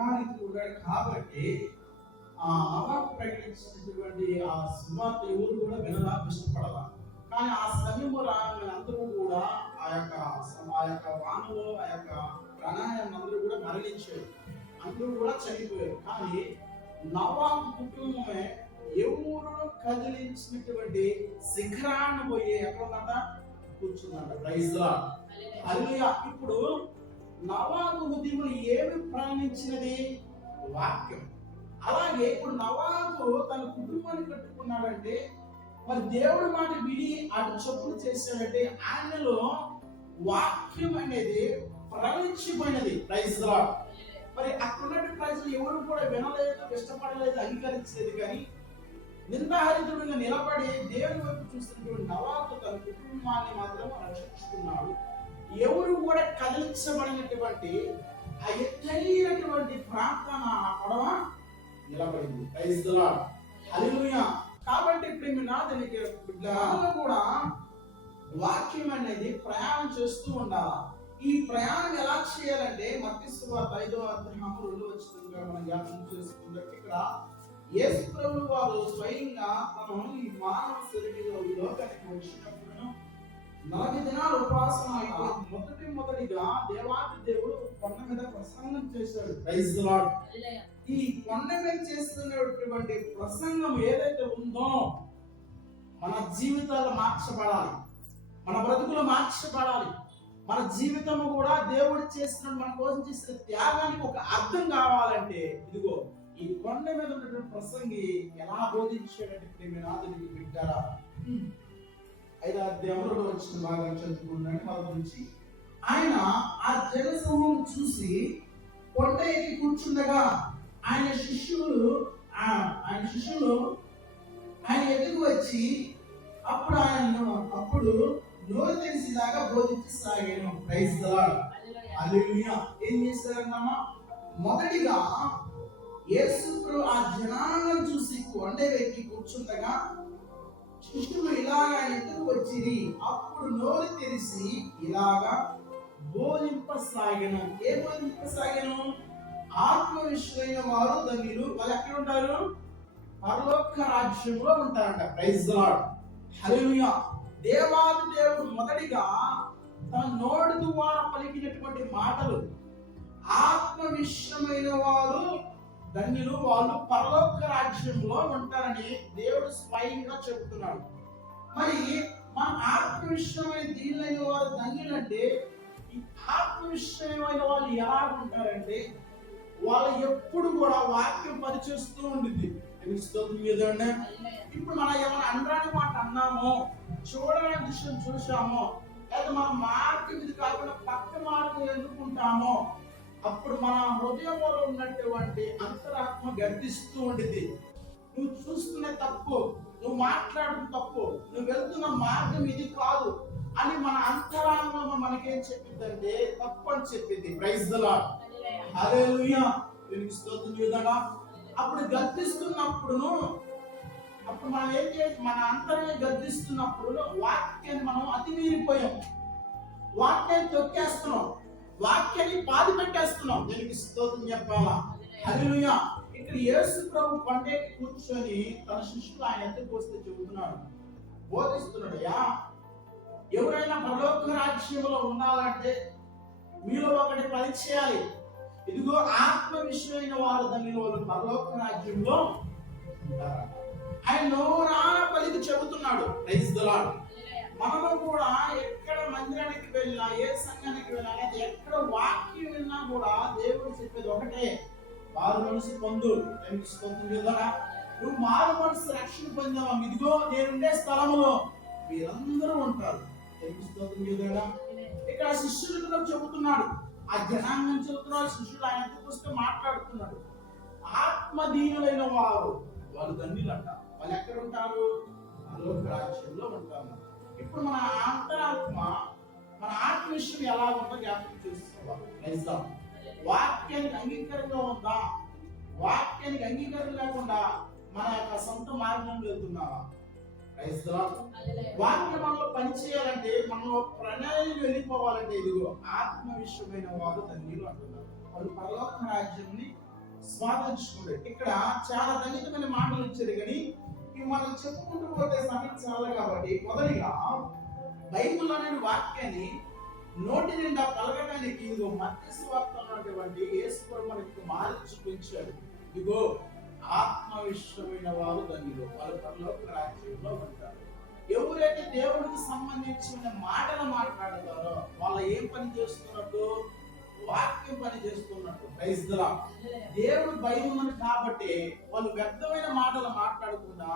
ధనానికి ఉన్నాడు కాబట్టి నవాబు ప్రకటించినటువంటి ఆ సువార్త ఎవరు కూడా వినలా, ఇష్టపడాల. కానీ ఆ సమయంలో రాగానే అందరూ కూడా ఆ యొక్క వానలో ఆ యొక్క ప్రణాయాన్ని అందరూ కూడా మరణించారు, అందరూ కూడా చనిపోయారు. కానీ నవాబు కుటుంబమే ఎవరు కదిలించినటువంటి శిఖరాన్ని పోయి ఎక్కడుందంట, కూర్చుందంట. Praise lord, hallelujah. ఇప్పుడు నవాబు హృదయంలో ఏమి ప్రయాణించినది? వాక్యం. అలాగే ఇప్పుడు నవాబు తన కుటుంబాన్ని కట్టుకున్నాడంటే మరి దేవుడి మాట విని అటు చొప్పులు చేశాడంటే ఆయనలో వాక్యం అనేది ప్రవహించిపోయినది. Praise lord. మరి అక్కడ ప్రజలు ఎవరు కూడా వినలేదు, ఇష్టపడలేదు, అంగీకరించలేదు. కానీ నిందాహరితుడిగా నిలబడి దేవుని వైపు చూస్తున్నటువంటి నవాబు తన కుటుంబాన్ని మాత్రం రక్షించుకున్నాడు. ఎవరు కూడా కదిలించబడినటువంటి ఆ ఎత్తైనటువంటి ప్రాంతాన ఆ పడవ నిలబడింది. ప్రైజ్ ది లార్డ్, హల్లెలూయా. కాబట్టి ఇప్పుడు నాదనికి కూడా వాక్యం అనేది ప్రయాణం చేస్తూ ఉండాలి. ఈ ప్రయాణం ఎలా చేయాలంటే మత్తయి సువార్త 5వ అధ్యాయం 2వ వచనంగా మనం జ్ఞాపకం చేసుకుంటే ఇక్కడ యేసు ప్రభువు వారు స్వయంగా తను ఈ మానవ శరీరంలో ఈ లోకానికి వచ్చినప్పుడు 40 దినాలు ఉపవాసం అయిపోయి మొదటిగా దేవాది దేవుడు కొండ మీద ప్రసంగం చేశాడు. Praise the lord. ఈ కొండ మీద చేస్తున్నటువంటి ప్రసంగం ఏదైతే ఉందో మన జీవితాలు మార్చబడాలి, మన బ్రతుకులు మార్చబడాలి. మన జీవితము కూడా దేవుడు చేస్తున్న మన కోసం చేసిన త్యాగానికి ఒక అర్థం కావాలంటే ఇదిగో ఈ కొండ మీద ఉన్నటువంటి ప్రసంగి ఎలా బోధించాడంటే ప్రేమనాథుడికి బిడ్డారా 5వ అధ్యాయంలో వచ్చిన భాగం చదువుకున్నాడు. వాళ్ళ గురించి ఆయన ఆ జనసమూహం చూసి కొండ ఎక్కి కూర్చుండగా ఆయన శిష్యులు ఆయన ఎదుగు వచ్చి అప్పుడు నోరు తెలిసిలాగా బోధించసాగాను. ప్రైజ్ ది లార్డ్, హల్లెలూయా. ఏం చేశారన్నమా? మొదటిగా యేసు ఆ జనాలను చూసి కొండ ఎక్కి కూర్చుండగా శిష్యులు ఇలాగా ఎదురు వచ్చింది. అప్పుడు నోరు తెరిచి ఇలాగా బోధింపసాగను. ఏ బోధింపసాగను? ఆత్మవిశ్వైన వారు ధన్యులు, వాళ్ళు ఎక్కడ ఉంటారు? పరలోక రాజ్యంలో ఉంటారంట. ప్రైజ్ ది లార్డ్, హల్లెలూయా. దేవాది దేవుడు మొదటిగా తన నోటి ద్వారా పలికినటువంటి మాటలు ఆత్మవిశ్వమైన వారు ధన్యులు, వాళ్ళు పరలోక రాజ్యంలో ఉంటారని దేవుడు స్వయంగా చెబుతున్నాడు. మరి మన ఆత్మవిశ్వమైన దీనులైన వారు ధన్యులంటే ఈ ఆత్మవిశ్వమైన వాళ్ళు ఎలా ఉంటారంటే వాళ్ళు ఎప్పుడు కూడా వాక్యం పరిచేస్తూ ఉండింది. ఇప్పుడు మనం ఏమైనా అనరాని మాట అన్నామో, చూడని దృశ్యం చూసామో, లేదా మన మార్గం ఇది కాకుండా పక్క మార్గం ఎన్నుకుంటామో అప్పుడు మన హృదయంలో ఉన్నటువంటి అంతరాత్మ గర్దిస్తూ ఉండింది. నువ్వు చూస్తున్న తప్పు, నువ్వు మాట్లాడుతున్న తప్పు, నువ్వు వెళ్తున్న మార్గం ఇది కాదు అని మన అంతరాత్మ మనకేం చెప్పిందంటే తప్పు అని చెప్పింది. ప్రైజ్ ది లార్డ్, హల్లెలూయా. దేవునికి స్తోత్రం చేద్దామా? అప్పుడు గర్దిస్తున్నప్పుడు అప్పుడు మనం ఏం చేయాలి? మన అంతరాన్ని గర్దిస్తున్నప్పుడు వాక్యాన్ని మనం అతిమీరిపోయాం, వాక్యాన్ని తొక్కేస్తున్నాం, వాక్యాన్ని బాధ పెట్టేస్తున్నాం. దీనికి స్తోత్రం చెప్పాలా? హల్లెలూయా. ఇక్కడ యేసు ప్రభు కొండకి కూర్చొని తన శిష్యులు ఆయన ఎద్దకు వస్తే చెబుతున్నాడు, బోధిస్తున్నాడు. ఎవరైనా పరలోక రాజ్యంలో ఉండాలంటే మీలో ఒకటి పని చేయాలి. ఇదిగో ఆత్మ విషయమైన వారు ధన్యులు, వాళ్ళు పరలోక రాజ్యంలో ఉంటారు. ఆయన నోరాన పలికి చెబుతున్నాడు. Praise the lord. మనము కూడా ఎక్కడ మందిరానికి వెళ్ళినా, ఏ సంఘానికి వెళ్ళినా, ఎక్కడ వాక్యం విన్నా కూడా దేవుడు చెప్పేది ఒకటే, మారు మనసు పొందు. నువ్వు మారు మనసు రక్షణ పొందావా? ఇదిగో నేనుండే స్థలంలో మీరందరూ ఉంటారు. ఇక్కడ శిష్యులకు చెబుతున్నాడు, ఆ జనాంగం చెబుతున్నాడు. శిష్యులు ఆయన వస్తే మాట్లాడుతున్నాడు. ఆత్మదీనులైన వారు వాళ్ళు ధన్యులంట. వాళ్ళు ఎక్కడ ఉంటారు? పరలోక రాజ్యంలో ఉంటారు. ఇప్పుడు మన అంతరాత్మ, మన ఆత్మ విషయం ఎలా ఉందో జ్ఞాపకం చేసుకోవాలి. వాక్యానికి అంగీకారంగా ఉందా? వాక్యానికి అంగీకారం లేకుండా మన యొక్క సొంత మార్గంలో వెళ్తున్నావా? వాక్యం మనలో పనిచేయాలంటే, మనలో ప్రణాళిక వెళ్ళిపోవాలంటే ఇదిగో ఆత్మ విషయమైన వారు ధన్యులు అంటున్నారు. వాళ్ళు పరలోక రాజ్యాన్ని స్వాదించుకుంటారు. ఇక్కడ చాలా ధన్యమైన మాటలు ఇచ్చారు, కానీ ఇవి మనం చెప్పుకుంటూ పోతే సమయం చాలా కాబట్టి మొదటిగా బైబిల్ అనే వాక్యాన్ని నోటి నిండా పలకడానికి ఇదిగో మత్తయి సువార్త అన్నటువంటి యేసు ప్రభు మనకు మార్చి చూపించాడు. ఇదిగో ఆత్మవిశ్వమైన వారు ధన్యులు, వారు పరలోక రాజ్యంలో ఉంటారు. ఎవరైతే దేవుడికి సంబంధించిన మాటలు మాట్లాడతారో వాళ్ళు ఏం పని చేస్తున్నట్టు? వాక్యం పని చేస్తున్నట్టు. Praise the lord. దేవుడు బైబిల్ ఉంది కాబట్టి వాళ్ళు వ్యర్థమైన మాటలు మాట్లాడకుండా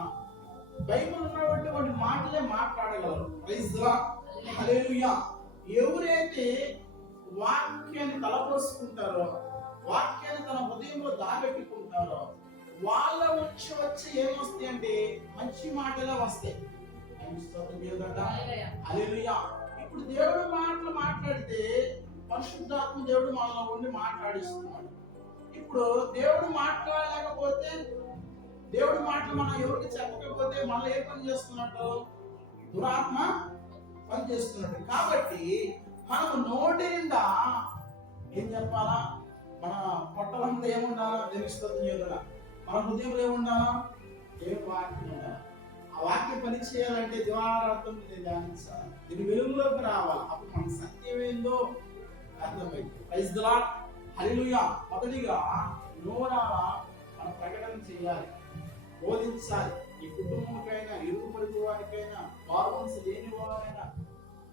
బైబిల్ ఉన్నటువంటి మాటలే మాట్లాడగలరు. Praise the lord. హల్లెలూయా. ఎవరైతే వాక్యాన్ని తలపోసుకుంటారో, వాక్యాన్ని తన హృదయంలో దాగట్టుకుంటారో వాళ్ళ వచ్చి ఏమొస్తాయి అంటే మంచి మాటలే వస్తాయి. హల్లెలూయా. ఇప్పుడు దేవుడు మాటలు మాట్లాడితే పరిశుద్ధాత్మ దేవుడు మనలో ఉండి మాట్లాడిస్తున్నాడు. ఇప్పుడు దేవుడు మాట్లాడలేకపోతే, దేవుడి మాటలు మనం ఎవరికి చెప్పకపోతే మళ్ళీ ఏ పని చేస్తున్నట్టు? దురాత్మ పని చేస్తున్నట్టు. కాబట్టి మనం నోటి నిండా ఏం చెప్పాలా? మన పొట్టలంతా ఏముండాలా? తెలుస్తుంది కదా. మన హృదయంలో ఏముండాలా? దేవుడి వాక్యం ఉండాలి. ఆ వాక్యం పని చేయాలంటే దివారాత్రం ధ్యానించాలి, దీని వెలుగులోకి రావాలి. అప్పుడు మన సత్యం ఏందో అర్థమైంది. Praise the lord. హల్లెలూయా. మొదటిగా నోరారా మన ప్రకటన చేయాలి, బోధించాలి. ఈ కుటుంబంకైనా, ఇరుగు పొరుగు వారికైనా, బాధ్యత లేని వారైనా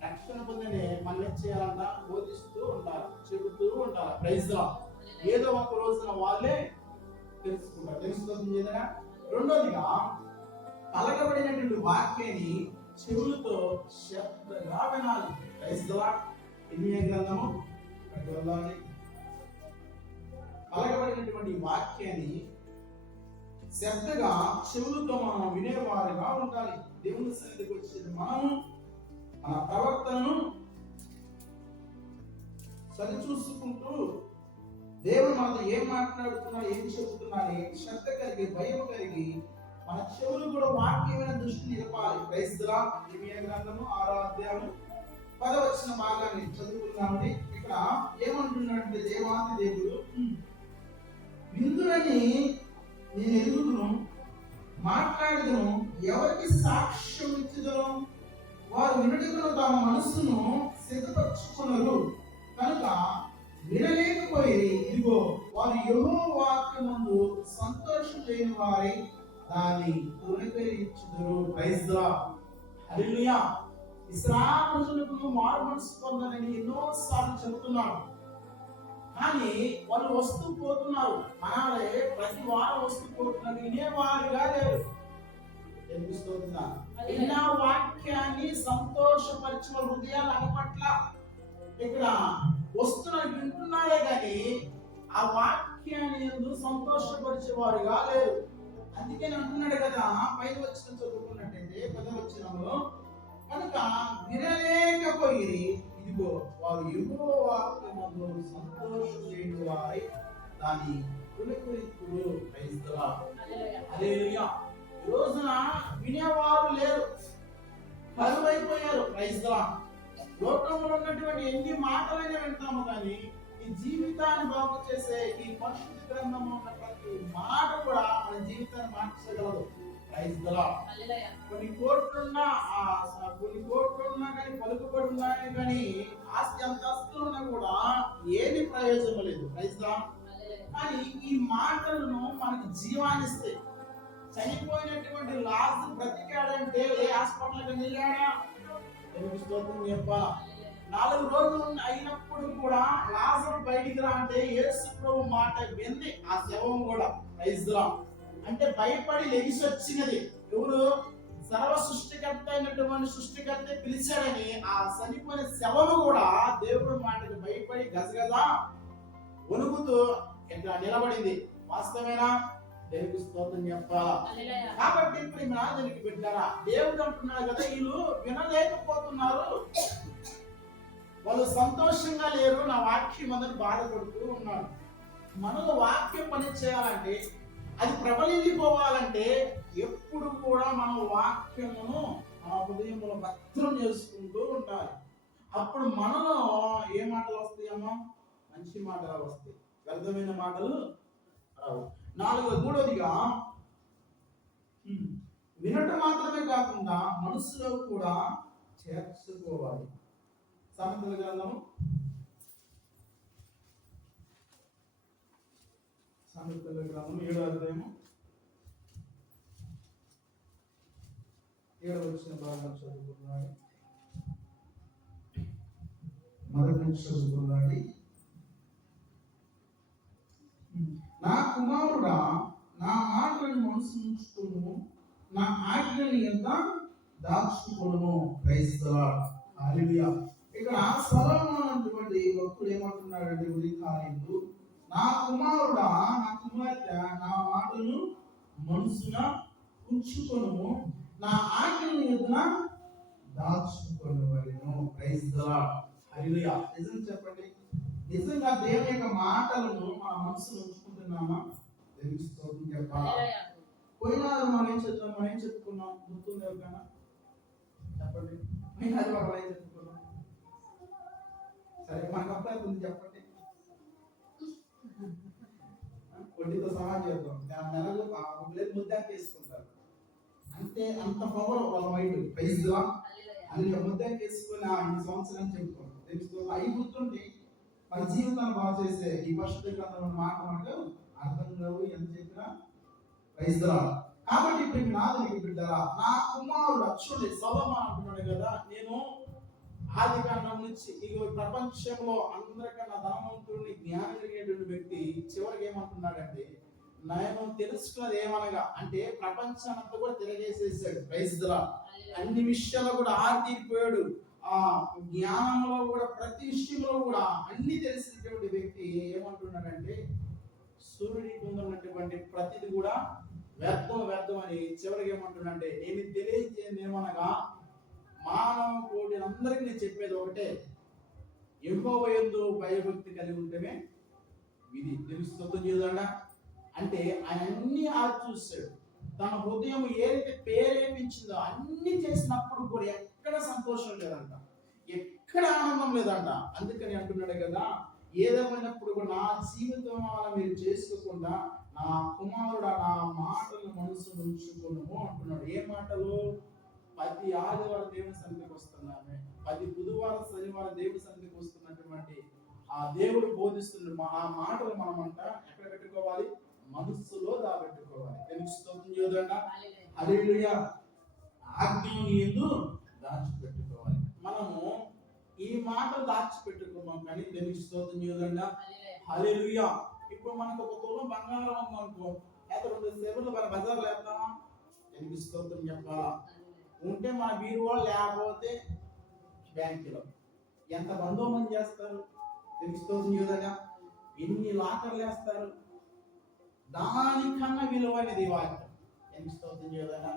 రక్షణ పొందని మళ్ళీ చేయాలన్నా బోధిస్తూ ఉండాలి, చెబుతూ ఉండాలి. Praise the lord. ఏదో ఒక రోజున వాళ్ళే తెలుసుకుంటారు. తెలుస్తుంది ఏదైనా. రెండోదిగా పలకబడినటువంటి వాక్యాన్ని చెవులతో శబ్దంగా వినాలి. Praise the lord. ఇర్మియా గ్రంథము పలకబడినటువంటి వాక్యాన్ని శ్రద్ధగా చెవులతో మనం వినేవారుగా ఉండాలి. దేవుని సన్నిధికి వచ్చిన మనము మన ప్రవర్తనను సరిచూసుకుంటూ దేవుడు మనతో ఏం మాట్లాడుతున్నా, ఏం చెబుతున్నా శ్రద్ధ కలిగి, భయం కలిగి మన చెవులు కూడా వాక్యమైన దృష్టి నిలపాలి. Praise the lord. ఇర్మియా గ్రంథము 6వ అధ్యాయం 10వ వచన భాగాన్ని చదువుకుందామండి. ఇక్కడ ఏమంటున్నాడంటే, దేవాది దేవుడు విందులని నేను ఎరుగుదును, మాట్లాడదును, ఎవరికి సాక్ష్యం ఇచ్చుదును? వారు వినుటకు తమ మనస్సును సిద్ధపరచుకున్నారు కనుక వినలేకపోయి, ఇదిగో వారు యెహోవా వాక్యమందు సంతోషం లేని వారై దాన్ని తృణీకరించుదురు. Praise the lord. హల్లెలూయా. ఇశ్రాయేలులకు మారు మనసు పొందాలని ఎన్నోసార్లు చెబుతున్నాడు, కానీ వాళ్ళు వస్తూ పోతున్నారు. మనాలే ప్రతి వారం వస్తూ పోతున్నారు, వినేవారుగా లేరు. తెలుస్తుందా? విన్న వాక్యాన్ని సంతోషపరిచిన హృదయాలు అనపట్ల ఇక్కడ వస్తున్నారు, వింటున్నారే కానీ ఆ వాక్యాన్ని సంతోషపరిచేవారుగా లేరు. అందుకే అంటున్నాడు కదా, 5వ వచనం చదువుకున్నట్టయితే 10వ వచనంలో, కనుక వినలేకపోయి, ఇదిగో వారు యెహోవా వాక్యమందు సంతోషం లేని వారై దాన్ని తృణీకరించుదురు. Praise the lord. హల్లెలూయా. ఈ రోజున వినేవారు లేరు, కరువైపోయారు. Praise the lord. లోకంలో ఉన్నటువంటి ఎన్ని మాటలైనా వింటాము, కానీ ఈ జీవితాన్ని బాగు చేసే ఈ పరిశుద్ధ గ్రంథంలో ఉన్న ప్రతి మాట కూడా మన జీవితాన్ని మార్చగలదు. Praise the lord. కొన్ని కోట్లున్నా కానీ, పలుకుబడి ఉన్నాయి కానీ, ఆస్తి అంతస్తులు ఉన్నా కూడా ఏది ప్రయోజనం లేదు. Praise the lord. కానీ ఈ మాటలను మనకు జీవాన్నిస్తాయి. చనిపోయినటువంటి లాజరు బ్రతికాడంటే ఏ హాస్పిటల్కి వెళ్ళాడా? స్తోత్రం చెప్పాలా. 4 రోజులు అయినప్పుడు కూడా లాజరు బయటికి రా అంటే యేసు ప్రభు మాట వింది ఆ శవం కూడా. Praise the lord. అంటే భయపడి లెగిసి వచ్చినది ఎవరు? సర్వ సృష్టికర్త అయినటువంటి సృష్టికర్త పిలిచాడని ఆ చనిపోయిన శవము కూడా దేవుడి మాటకు భయపడి గజగజ వణుకుతూ ఇట్లా నిలబడింది. వాస్తవేనా? దేవుడికి స్తోత్రం చెప్పాలా. కాబట్టి ఇప్పుడు నా దానికి బిడ్డారా, దేవుడు అంటున్నాడు కదా, వీళ్ళు వినలేకపోతున్నారు, వాళ్ళు సంతోషంగా లేరు, నా వాక్యం అందరూ బాధపడుతూ ఉన్నాడు. మనలో వాక్యం పని చేయాలంటే, అది ప్రబలిపోవాలంటే ఎప్పుడు కూడా మన వాక్యమును మన హృదయంలో భద్రం చేసుకుంటూ ఉండాలి. అప్పుడు మనలో ఏ మాటలు వస్తాయమ్మా? మంచి మాటలు వస్తాయి. వ్యర్థమైన మాటలు రావు. మూడోదిగా వినటం మాత్రమే కాకుండా మనసులో కూడా చేర్చుకోవాలి. సామెతల గ్రంథం 7వ అధ్యాయము 7వ వచనం భాగం చదువుకున్నాడు. మొదటి నుంచి చదువుకున్నాడు. నా కుమారుడా, నా మాటలను మనసు ఉంచుకును, నా ఆజ్ఞని ఎంత దాచుకును. Praise the lord. హల్లెలూయా. ఇక్కడ సొలొమోను అన్నటువంటి భక్తుడు ఏమంటున్నాడంటే, ఉదయకాలంలో నా కుమారుడా, నా కుమార్తె, నా మాటను మనసున ఉంచుకొను, నా ఆజ్ఞని ఎంత దాచుకొనవలెను. Praise the lord. హల్లెలూయా. నిజం చెప్పండి, నిజంగా దేవుని యొక్క మాటలను మన మనసులో ఉంచుకుంటున్నామా? దేవునికి స్తోత్రం చెప్పాలా? పోయినాడు మనం ఏం చెప్పుకున్నాం? గుర్తుంది ఎవరికైనా? చెప్పండి. పోయినాడు మనం ఏం చెప్పుకున్నాం? సరే, మనకు అబ్బాయి ఉంది, చెప్పండి. వడ్డీతో సమాజం చేద్దాం. నెలకు లేదు ముద్దాకి వేసుకుంటారు. అంతే, అంత పవర్ వాళ్ళ మైండ్. Praise the lord. అది ముద్దాకి వేసుకుని ఈ సంవత్సరం చెప్పుకోండి. తెలుసుకోవాలి. అవి గుర్తుంటే మన జీవితాన్ని బాగు చేసే ఈ పరిశుద్ధ గ్రంథం మాట మనకు అర్థం కావు, ఎంత చెప్పినా. Praise the lord. కాబట్టి ఇప్పుడు నాదునికి బిడ్డరా, నా కుమారుడు చూడండి, సొలొమోను అంటున్నాడు కదా, నేను ఆది కాండం నుంచి ఇగో ప్రపంచంలో అందరికన్నా ధనవంతుడిని, జ్ఞానం కలిగేటువంటి వ్యక్తి చివరికి ఏమంటున్నాడంటే, నేను తెలుసుకున్నది ఏమనగా అంటే ప్రపంచానంతా కూడా తిరగేసేసాడు. Praise the lord. అన్ని విషయాల్లో కూడా ఆరితీరిపోయాడు. ఆ జ్ఞానంలో కూడా ప్రతి విషయంలో కూడా అన్ని తెలిసినటువంటి వ్యక్తి ఏమంటున్నాడంటే, సూర్యుడికి ఉన్నటువంటి ప్రతిది కూడా వ్యర్థం అని చివరికి ఏమంటున్నాడంటే, నేను తెలియజేది ఏమనగా మానవ కోటి అందరికీ నేను చెప్పేది ఒకటే, యెహోవా యందు భయభక్తి కలిగి ఉంటేనే ఇది తెలుస్తుందా అంటే ఆయన అన్ని చూశాడు. తన హృదయం ఏదైతే ప్రేరేపించిందో అన్ని చేసినప్పుడు కూడా ఎక్కడ సంతోషం లేదంట, ఎక్కడ ఆనందం లేదంట. అందుకని అంటున్నాడు కదా, ఏదేమైనప్పుడు కూడా నా జీవితం మీరు చేసుకోకుండా నా కుమారుడు నా మాటలు మనసు ఉంచుకున్నాము అంటున్నాడు. ఏ మాటలు? ప్రతి ఆదివారం దేవుని సన్నిధికి వస్తున్నామే, ప్రతి బుధవారం శనివారం దేవుని సన్నిధికి వస్తున్నటువంటి ఆ దేవుడు బోధిస్తున్న ఆ మాటలు మనమంట ఎక్కడ పెట్టుకోవాలి? మనస్సులో దాబెట్టుకోవాలి. తెలుస్తుందా? హల్లెలూయా. ఆజ్ఞను యందు దాచిపెట్టుకోవాలి. మనము ఈ మాట దాచిపెట్టుకున్నాం కానీ తెలుస్తుందా? హల్లెలూయా. ఇప్పుడు మనకు ఒక తులం బంగారం ఉందనుకో, అయితే 2 సేవలు మన బజార్లో వేద్దామా? తెలుస్తుందా చెప్పాలా? ఉంటే మన బీరువా, లేకపోతే బ్యాంకులో. ఎంత బందోబస్తు చేస్తారు? తెలుస్తుందా? ఎన్ని లాకర్లు వేస్తారు? దానికన్నా విలువైనది వాక్యం. తెలుస్తుందా?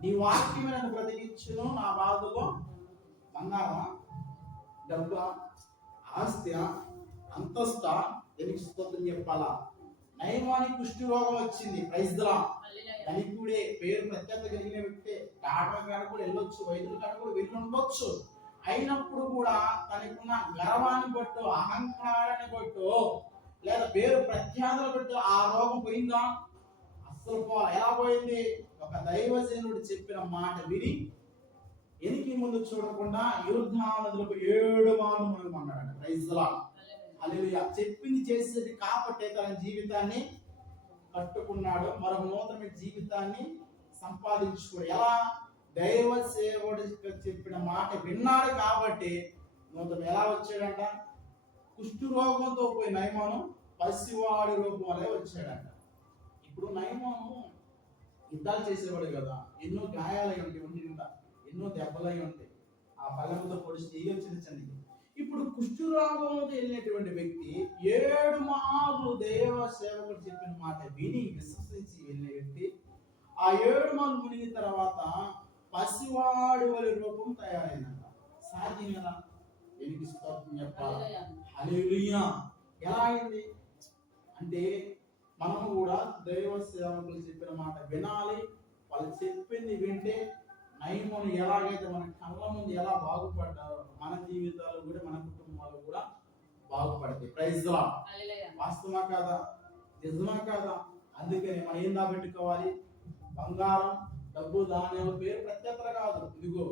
నీ వాక్యం నన్ను బ్రతికించును, నా బాధలో బంగారమా, డబ్బా, ఆస్తి, అంతస్త? తెలుస్తుందా చెప్పాలా? నయమానికి కుష్టి రోగం వచ్చింది. Praise the lord. ధనికుడే, పేరు ప్రత్యేకత కలిగిన వ్యక్తే, డాక్టర్ కాడ కూడా వెళ్ళొచ్చు, వైద్యుల కాడ కూడా వెళ్ళి ఉండొచ్చు. అయినప్పుడు కూడా తనకున్న గర్వాన్ని బట్టు, అహంకారాన్ని బట్టు, లేదా పేరు ప్రఖ్యాతలు బట్టు ఆ రోగం పోయిందా? అస్సలు పోవాలి. ఎలా పోయింది? ఒక దైవజనుడు చెప్పిన మాట విని ఎనికి ముందు చూడకుండా యూర్దానదులకు 7 మార్లు మునగమన్నాడు. Praise the lord. హల్లెలూయా. చెప్పింది చేసేది కాబట్టి తన జీవితాన్ని కట్టుకున్నాడు, మరొక నూతన జీవితాన్ని సంపాదించుకోడు. ఎలా? దైవ సేవకుడు చెప్పిన మాట విన్నాడు కాబట్టి నూతన. ఎలా వచ్చాడంట? కుష్టు రోగంతో పోయి నయమాను పసివాడి రూపం వలె వచ్చాడంట. ఇప్పుడు నయమాను యుద్ధాలు చేసేవాడు కదా, ఎన్నో గాయాలై ఉంటాయి, ఒంటింట ఎన్నో దెబ్బలై ఉంటాయి, ఆ బలంతో పొడిచి చిన్న. ఇప్పుడు కుష్ఠరోగంతో వెళ్ళినటువంటి వ్యక్తి 7 మార్లు దేవ సేవకుడు చెప్పిన మాట విని విశ్వసించి వెళ్ళిన వ్యక్తి ఆ 7 మార్లు మునిగిన తర్వాత పసివాడి వలె రూపం తయారైందంట. సాధ్యం ఎలా? ఎనికి స్తోత్రం చెప్పాలి. హల్లెలూయా. ఎలా అయింది అంటే, మనము కూడా దైవ సేవకులు చెప్పిన మాట వినాలి. వాళ్ళు చెప్పింది వింటే నయమును ఎలాగైతే మన కళ్ళ ముందు ఎలా బాగుపడ్డారో మన జీవితాలు కూడా, మన కుటుంబాలు కూడా బాగుపడతాయి. Praise the lord. వాస్తవమా కాదా? నిజమా కాదా? అందుకని మనం ఏం దాబెట్టుకోవాలి? బంగారం, డబ్బు, ధాన్యం పేరు ప్రత్యేకత కాదు. ఇదిగో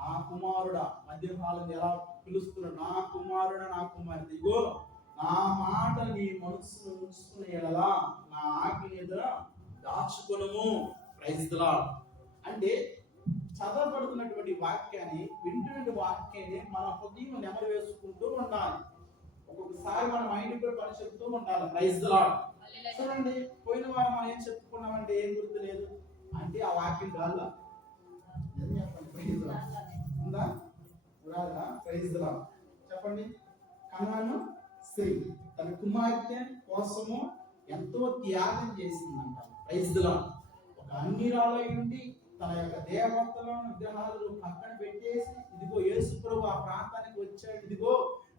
నా కుమారుడా, మధ్యాహ్నం ఎలా పిలుస్తున్నాడు, నా కుమారుడా, నా కుమారుడు, ఇదిగో నా మాట నీ మనసును ఉంచుకునే ఎడలా నా ఆజ్ఞ ఎదుర దాచుకొనుము. Praise the lord. అంటే చదవబడుతున్నటువంటి వాక్యాన్ని, వింటున్న వాక్యాన్ని మన హృదయం నెమరు వేసుకుంటూ ఉండాలి. ఒక్కొక్కసారి మన మైండ్ కూడా పని చెప్తూ ఉండాలి. Praise the lord. చూడండి, పోయిన వారం మనం ఏం చెప్పుకున్నామంటే ఏం గుర్తు లేదు అంటే ఆ వాక్యం కాదా? ఉందా? రాదా? Praise the lord. చెప్పండి. కనాను స్త్రీ తన కుమార్తె కోసము ఎంతో త్యాగం చేసిందంట. Praise the lord. ఒక అన్నిరాలై ఉండి తన యొక్క దేవతలను విగ్రహాలను పక్కన పెట్టేసి ఇదిగో యేసు ప్రభు ఆ ప్రాంతానికి వచ్చాడు, ఇదిగో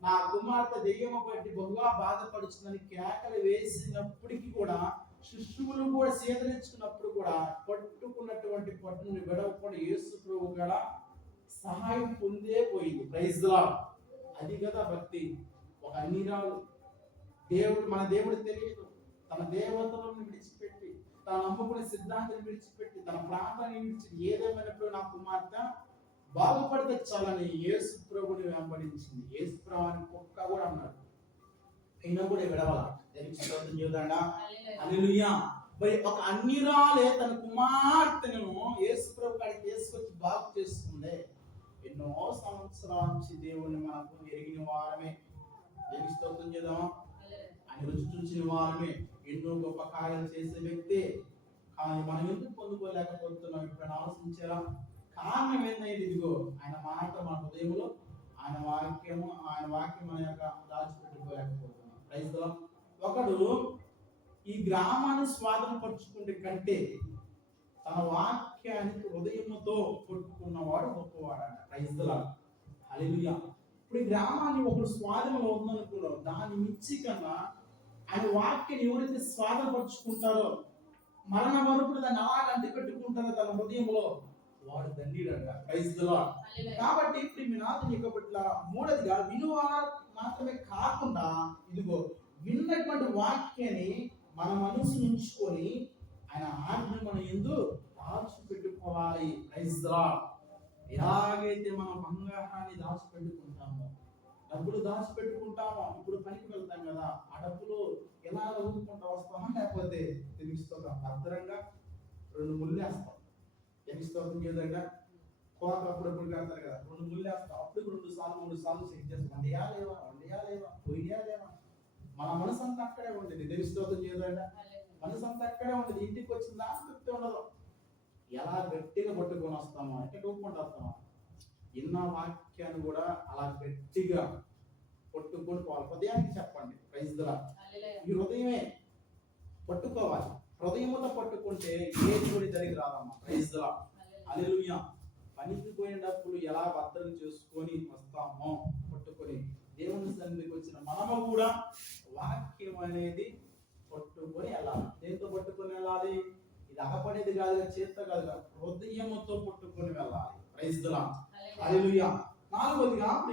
నా కుమార్తె దెయ్యము పట్టి బహుగా బాధపడుతుందని కేకలు వేసినప్పటికీ కూడా శిష్యులు కూడా సేదరించుకున్నప్పుడు కూడా పట్టుకున్నటువంటి పట్టుని విడవకుండా యేసు ప్రభు కూడా సహాయం పొందే పోయింది. Praise the lord. అది కదా భక్తి. ఒక అన్నిరాలు మన దేవుడు తెలియదు, తన దేవతలను విడిచిపెట్టి, తన నమ్ముకునే సిద్ధాంతాన్ని విడిచిపెట్టి, తన ప్రాంతాన్ని విడిచి ఏదేమైనప్పుడు నా కుమార్తె బాగుపడితే చాలని యేసు ప్రభుని వెంబడించింది. యేసు ప్రభుని కుక్క కూడా అన్నాడు, అయినా కూడా విడవాల. హల్లెలూయా. మరి ఒక అన్నిరాలే తన కుమార్తెను యేసు ప్రభు కాడికి తీసుకొచ్చి బాగు చేస్తుంది. ఎన్నో సంవత్సరాల నుంచి దేవుణ్ణి మనకు ఎరిగిన వారమే, దేవుని స్తోత్రం చేద్దామా, ఆయన రుచి చూసిన వారమే, ఎన్నో గొప్ప కార్యాలు చేసే వ్యక్తి. కానీ మనం ఎందుకు పొందుకోలేకపోతున్నాం? ఇప్పుడు ఆలోచించారా? కారణం ఏంటంటే ఇదిగో ఆయన మాట మన హృదయంలో, ఆయన వాక్యం మన యొక్క దాచిపెట్టుకోలేకపోతున్నాం. Praise the lord. ఒకడు ఈ గ్రామాన్ని స్వాధీనపరుచుకుంటే కంటే తన వాక్యానికి హృదయంతో కొట్టుకున్నవాడు గొప్పవాడంట. Praise the lord. హల్లెలూయా. ఇప్పుడు ఈ గ్రామాన్ని ఒకడు స్వాధీనంలో ఉందనుకున్నాడు, దాన్ని మించి కన్నా ఆయన వాక్యాన్ని ఎవరైతే స్వాధీనపరుచుకుంటారో, మరణ వరకు దాన్ని అలాగ అంటిపెట్టుకుంటారో తన హృదయంలో, వాడు ధన్యుడంట. Praise the lord. కాబట్టి ఇప్పుడు మీ నాథుని యొక్క పట్ల మూడోదిగా వినువారు మాత్రమే కాకుండా ఇదిగో విన్నటువంటి వాక్యాన్ని మన మనసు ఉంచుకొని ఆయన ఆజ్ఞ మన యందు దాచిపెట్టుకోవాలి. Praise the lord. ఎలాగైతే మనం బంగారాన్ని దాచిపెట్టుకుంటామో, డబ్బులు దాచిపెట్టుకుంటామో, ఇప్పుడు పనికి వెళ్తాం కదా, ఆ డబ్బులు ఎలా ఊరుకుంటా వస్తామో, లేకపోతే తెలుస్తాం భద్రంగా 2 ముళ్ళు వేస్తాం. తెలుస్తాం ఏదైనా కోక అప్పుడప్పుడు కడతారు కదా, 2 ముళ్ళు వేస్తాం. అప్పుడు 2 సార్లు 3 సార్లు చెక్ చేస్తాం, వండియా లేవా పోయియా లేవా. మన మనసు అంతా అక్కడే ఉండేది. తెలుస్తోంది ఏదైనా మనసు అంతా అక్కడే ఉండేది. ఇంటికి వచ్చిందా తృప్తి ఉండదు. ఎలా గట్టిగా పట్టుకొని వస్తామో, ఎక్కడ ఊపుకుంటూ వస్తామో, ఇన్న వాక్యాన్ని కూడా అలా గట్టిగా పట్టుకొని పోవాలి. హృదయానికి చెప్పండి. Praise the lord. ఈ హృదయమే పట్టుకోవాలి. హృదయముతో పట్టుకుంటే ఏ కూడా జరిగి రాదమ్మా. Praise the lord. హల్లెలూయా. పనికి పోయినప్పుడు ఎలా భద్రం చేసుకొని వస్తామో పట్టుకొని, దేవుని సన్నిధికి వచ్చిన మనము కూడా వాక్యం అనేది పట్టుకొని వెళ్ళాలి. దేంతో పట్టుకొని వెళ్ళాలి? ఇది అగపడేది కాదు, చేత్తో కాదు, హృదయముతో పట్టుకొని వెళ్ళాలి. Praise the lord. హల్లెలూయా. 4వదిగా